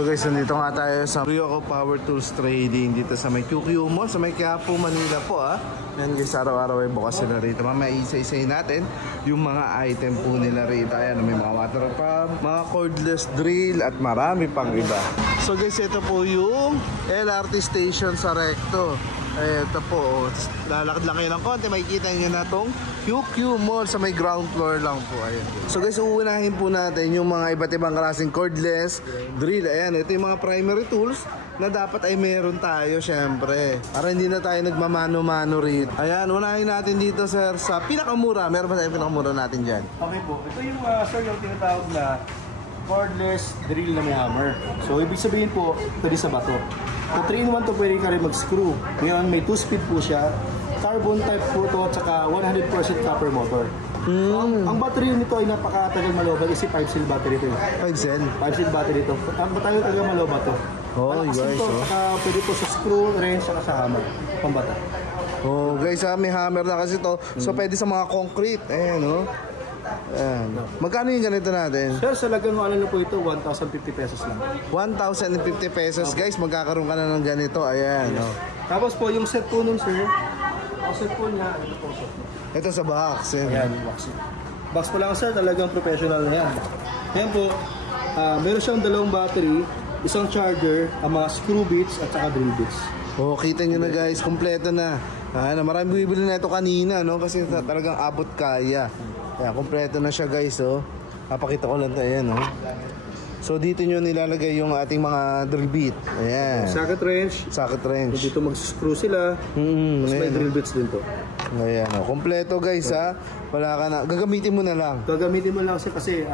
So guys, nandito nga tayo sa Ryoko Power Tools Trading dito sa may QQ Mall, sa may Quiapo, Manila po Yan guys, araw-araw ay bukas sila rito. Mamaya isa-isay natin yung mga item po nila rito. Ayan, may mga water pump, mga cordless drill at marami pang iba. So guys, ito po yung LRT station sa Recto. Ito po, lalakad lang kayo ng konti, makikita nyo na tong QQ Mall sa may ground floor lang po. Ayan. So guys, uunahin po natin yung mga iba't ibang klaseng cordless drill. Ayan, ito yung mga primary tools na dapat ay meron tayo syempre, para hindi na tayo nagmamano-mano rito. Ayan, unahin natin dito sir sa pinakamura. Meron ba tayong pinakamura natin dyan? Okay po, ito yung sir, yung tinatawag na cordless drill na may hammer. So ibig sabihin po, pwede sa bato. So 3-in-1 to, pwede ka rin mag-screw. Ngayon may 2-speed po siya, carbon type po to, at saka 100% copper motor. So, ang battery nito ay napakatagal malobat kasi 5-cell battery ito. 5-cell? 5-cell battery ito. Ang battery talaga malobat to. Oh, guys, saka pwede po sa screw, wrench, saka sa hammer. Pambata. Oh, guys, may hammer na kasi to. So pwede sa mga concrete. Ayan, no? Ayan. Magkano yung ganito natin? Sir, sa lagang ano na po ito, 1,050 pesos lang. 1,050 pesos, guys. Magkakaroon ka na ng ganito. Ayan, no? Tapos po yung set po nun, sir. Ang set po niya, ito po set po. Ito sa box. Ayan, box. Box po lang, sir. Talagang professional na yan. Ayan po, meron siyang dalawang battery, isang charger, ang mga screw bits at saka drill bits. Oh, kita nyo na guys, kompleto na. Marami bibili na ito kanina, no? Kasi talagang abot kaya. Kaya kompleto na siya guys, oh. Papakita ko lang ito, ayan, oh. So dito nyo nilalagay yung ating mga drill bit. Ayan. Socket wrench. Socket wrench. Dito mag-screw sila. Tapos may drill bits din to. Ayan, oh. Kompleto guys, ha. Wala ka na. Gagamitin mo na lang. Gagamitin mo lang kasi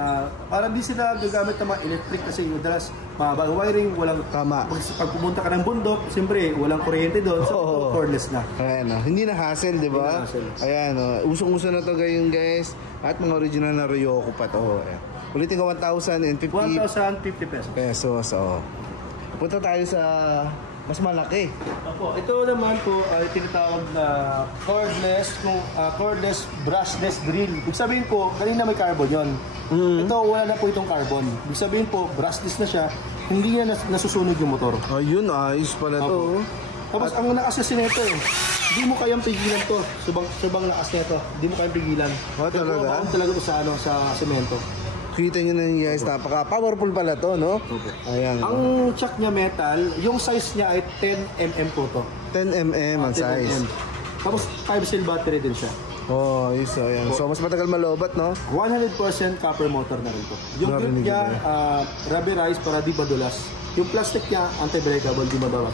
parang di sila gagamit ng mga electric kasi madalas mahaba wiring, walang tama. Pag pumunta ka ng bundok, siyempre walang kuryente doon, so cordless na. Ayan, oh. Hindi na hassle, di ba? Ayan, oh. Usong-uso na to ngayon guys. At mga original na Ryoko pa to. Ayan. Ulitin ko 1,050 pesos. Oh. Punta tayo sa mas malaki. Opo, ito naman po ay tinatawag na cordless brushless drill. Ibig sabihin po, kanina may carbon yon. Ito wala na po itong carbon. Ibig sabihin po, brushless na siya, hindi niya nasusunog yung motor. Ayun, ayos pala to. Tapos ang naka-assess nito hindi mo kayang pigilan to. Subang lakas nito, hindi mo kayang pigilan. Talaga? Talaga to sa semento. Kita nyo na guys, napaka-powerful pala to, no? Okay. Ayan. Ang chuck niya metal, yung size niya ay 10mm po to. 10mm ang size. Tapos 5-cell battery din siya. Oh, yes, ayan. So mas matagal malobat, no? 100% copper motor na rin to. Yung grip niya, rubberized para di madulas. Yung plastic niya, anti-breakable, di mabawas.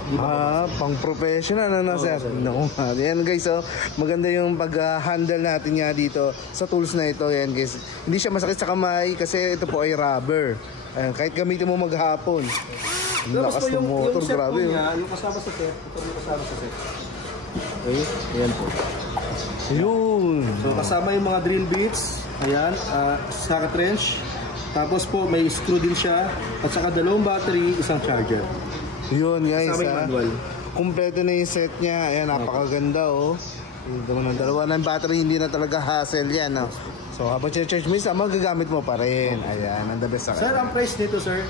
Pang professional na sir. Naku, yan guys, oh. Maganda yung pag-handle natin nga dito sa tools na ito, yan guys. Hindi siya masakit sa kamay kasi ito po ay rubber. Ayan, kahit gamitin mo maghapon. Lakas ng motor, yung grabe. Yung kasama sa set, ito yung kasama sa set. Okay, ayan po. Yun. So kasama yung mga drill bits, ayan, socket wrench. Tapos po may screw din siya at saka dalawang battery, isang charger. Yun guys, manual. Kumpleto na yung set niya. Ayan, napakaganda, oh. Dalawa ng battery, hindi na talaga hassle yan, oh. So habang charge mo isa, magagamit mo pa rin. Ayan, ang the best. Sir, ang price nito sir,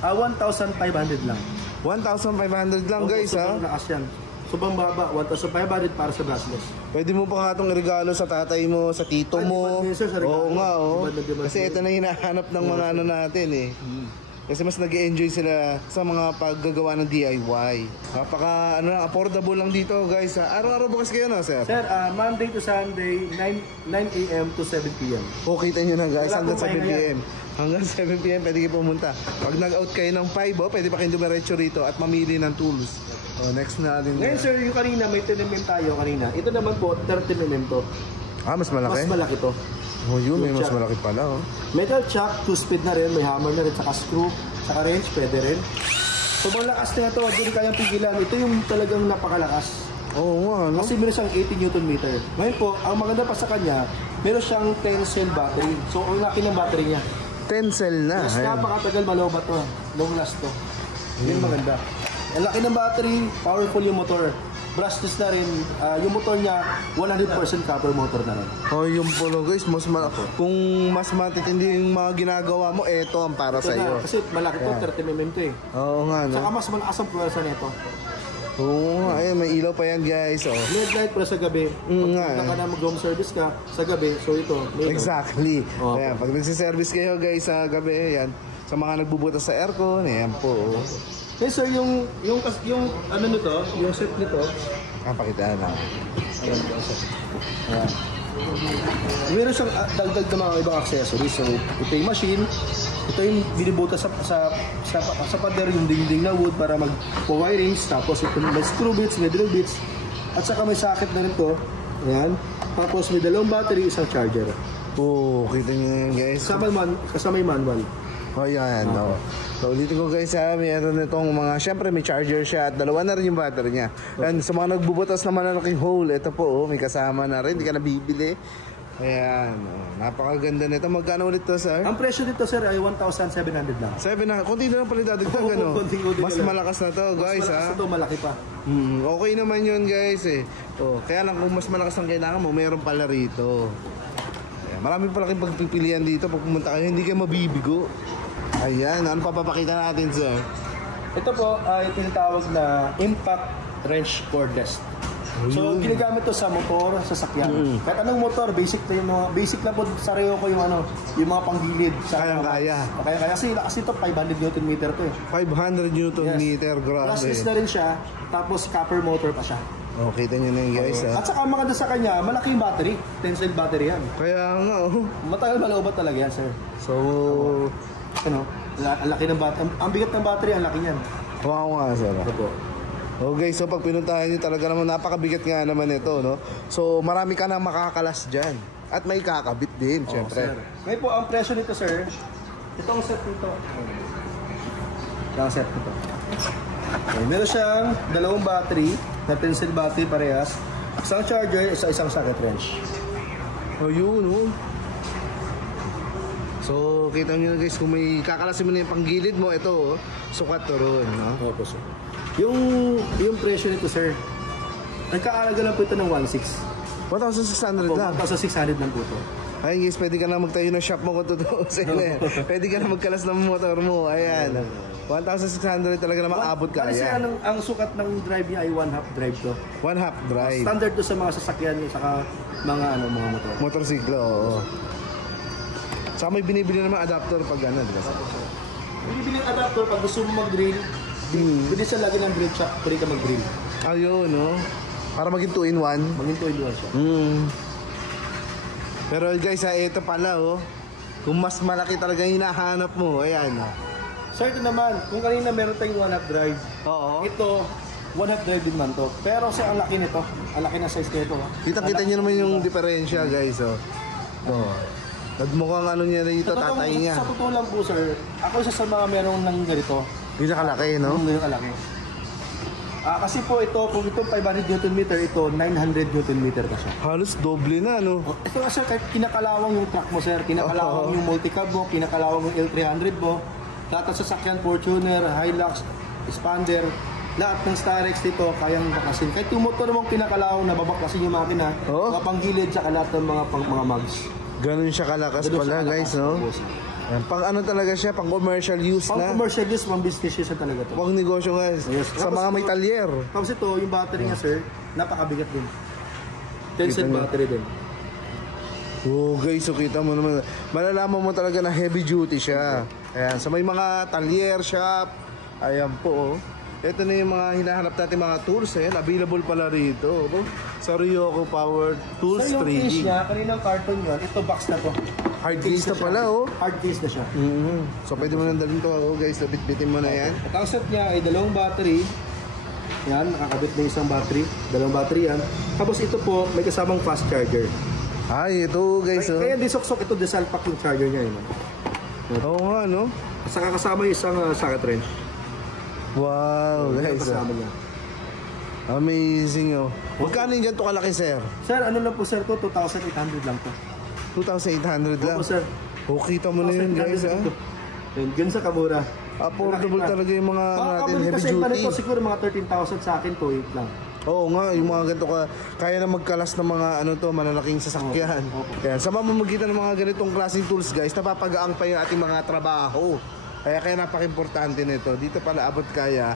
1,500 lang. 1,500 lang guys, ha? Lakas yan. Sobrang baba, 1,500 para sa brushless. Pwede mo pa nga itong regalo sa tatay mo, sa tito mo. Oo nga, oh. Kasi ito na hinahanap ng mga ano natin, eh. Kasi mas nag-enjoy sila sa mga paggagawa ng DIY. Napaka affordable lang dito guys. Araw-araw bukas kayo, no sir? Sir, Monday to Sunday, 9 a.m. to 7 p.m. O, kita nyo na guys, hanggang 7 p.m. Hanggang 7 p.m. pwede kayo pumunta. Pag nag-out kayo ng 5, pwede pa kayong dumiretso rito at mamili ng tools. Next na din. Ngayon sir, yung kanina may 10mm tayo kanina. Ito naman po, 30mm to. Mas malaki? Mas malaki to. Oh, yun, may mas malaki pala, oh. Metal chuck, 2-speed na rin, may hammer na rin, saka screw, saka wrench, pwede rin. So, malakas na ito, hindi kayang pigilan. Ito yung talagang napakalakas. Oo nga, no? Kasi meron siyang 80 Nm. Ngayon po, ang maganda pa sa kanya, meron siyang 10-cell battery. So, ang laki ng battery niya. 10 cell na. Yes, napakatagal malobat to. Long last to. Yun maganda. Ang laki ng battery, powerful yung motor. brushless na rin. Yung motor niya, 100% copper motor na rin. Oh, yung polo guys, kung mas matitindi yung mga ginagawa mo, eto ang para sa iyo. Kasi malaki to, 30mm to eh. Oo nga, no? Saka mas malakas ang puwersa nito. Oo, ayun, may ilaw pa yan guys. Oh. LED light para sa gabi. Pag ka na mag-home service ka sa gabi, so ito. Exactly. Ayan, pag nagsiservice kayo guys sa gabi, ayan, sa mga nagbubutas sa aircon, ayan po. Hey sir, yung ano nito, yung set nito. Pakitaan na. Ayan. Meron siyang dagdag na mga ibang accessories. So, ito yung machine. Ito yung binibutas sa pader, yung dingding na wood para mag-wirings. Tapos ito may screw bits, may drill bits. At saka may socket na rin to. Ayan. Tapos may dalawang battery, isang charger. Oo, kita nyo yan guys. Kasama yung manual. Oh, yan. Oh. So, ulitin ko guys ha, mayroon itong mga, syempre may charger siya at dalawa na rin yung battery niya. And sa mga nagbubutas na malalaking hole, ito po, may kasama na rin, hindi ka nabibili. Ayan, napakaganda nito. Magkano ulit to, sir? Ang presyo dito, sir, ay 1,700 lang. 700, kunti na lang pala dadagdag, ano? Mas malakas na to, guys, ha? Mas malakas na to, malaki pa. Okay naman yun, guys, eh. Oh, kaya lang kung mas malakas ang kailangan mo, meron pala rito. Ayan, marami pala kayong pagpipilian dito. Pag pumunta kayo, hindi kayo mabibigo. Ayan, ano papapakita natin, sir? Ito po ay tinatawag na impact wrench cordless. So, ginagamit to sa motor, sa sakyan. Kahit anong motor, basic lang po sa Ryoko yung yung mga panggilid. Kaya-kaya. Kasi ito 500 Nm to eh. 500 Nm, grabe. Brushless na rin siya, tapos copper motor pa siya. Oh, kita nyo na yun guys, ha? At saka ang maganda sa kanya, malaking battery. Tensile battery yan. Kaya nga, oh. Matagal maloobat talaga yan, sir. So, ang laki ng battery. Ang bigat ng battery, ang laki niyan. wow nga, sir. Okay, so pag pinuntahan nyo talaga naman, napakabigat nga naman ito, no? So, marami ka na makakalas dyan. At may kakabit din, syempre. Ngayon po, ang presyo nito, sir, itong set nito. Ang set nito. Okay, meron siyang dalawang battery, na tensile battery parehas, isang charger, isang socket wrench. Oh, yun, oh. So, kita nyo na guys, kung may kakalasin mo na yung panggilid mo, ito, oh, sukat to ron, no? Opo, sir. Yung presyo nito, sir, nagkaalaga lang po ito ng 1,600. 1,600 lang? 1,600 lang po ito. Ayun guys, pwede ka na magtayo ng shop mo kung totoo sa inyo. Pwede ka na magkalas ng motor mo. Ayan. 1,600 talaga naman abot ka. Kasi ang sukat ng drive niya ay 1/2 drive to. 1/2 drive. Standard to sa mga sasakyan niya, saka mga motor. Motorsiklo, oo. Saka may binibili naman adapter pag gano'n, di ba? Binibili ang adapter pag gusto mo mag-drill. Pwede siya lagi ng drill shop, pwede ka mag-drill. Ayun, no? Para maging 2-in-1. Maging 2-in-1 siya. Pero guys, ito pala, oh. Kung mas malaki talaga yung hinahanap mo, ayan. Sir, ito naman, kung kanina meron tayong 1/2 drive, ito, 1/2 drive din man to. Pero sa ang laki nito, ang laki na size nito. Kita-kita nyo naman yung diferensya, guys, oh. Nagmukhang ano niya dito, tatay niya. Sa totoo lang po, sir, ako isa sa mga meron ng ganito. Yung kalaki, no? Yung kalaki. Kasi po ito, kung itong 500 Nm, ito 900 Nm na siya. Halos doble na, no? Ito na, sir, kahit kinakalawang yung truck mo, sir, kinakalawang yung multicab mo, kinakalawang yung L300 mo, lahat ng sasakyan, Fortuner, Hilux, Expander, lahat ng Starex dito, kayang bakasin. Kahit yung motor mong kinakalawang, nababaklasin yung makina, mga panggilid, saka lahat ng mga mags. Ganun siya kalakas pala, guys, no? Pang ano talaga siya, pang commercial use na. Pang commercial use, pang business use talaga to. Pang negosyo, guys. Yes. Sa mga may talyer. Tapos ito, yung battery niya, sir, napakabigat din. 10-cent battery din. Oh, guys, so kita mo naman. Malalaman mo talaga na heavy duty siya. Ayan, sa may mga talyer shop. Ayan po, oh. Ito na yung mga hinahanap natin mga tools, eh. Available pala rito, oh. Sa Ryoko Power Tools Trading. So yung case niya, kaninang carton yun, ito box na to. Hard case na pala, oh. Hard case na siya. So pwede mo nang dalhin to, oh, guys. Bit-bitin mo na yan. At ang set niya ay dalawang battery. Yan, nakakabit na isang battery. Dalawang battery yan. Tapos ito po, may kasamang fast charger. Ay, ito, guys, oh. Kaya disoksok ito, desalpak yung charger niya, yun. Oo nga, no? Saka kasama yung isang socket wrench. Wow, guys. Kasama niya. Amazing, oh. Magkano yung ganito kalaki, sir? Sir, ano lang po, sir, to 2,800 lang to. 2,800 lang? Opo, sir. O, kita mo na yun, guys, ha? Yun, ganun sa kamura. affordable Malaki pa. talaga yung mga natin Makakabili heavy kasi pa duty. nito siguro mga 13,000 sa akin to, 8 lang. Oo nga, yung mga ganito kaya na magkalas ng mga ano to, malalaking sasakyan. Kaya sa mamamagitan ng mga ganitong klaseng tools guys, napapagaang pa yung ating mga trabaho. Kaya napaka-importante nito. Dito pala abot kaya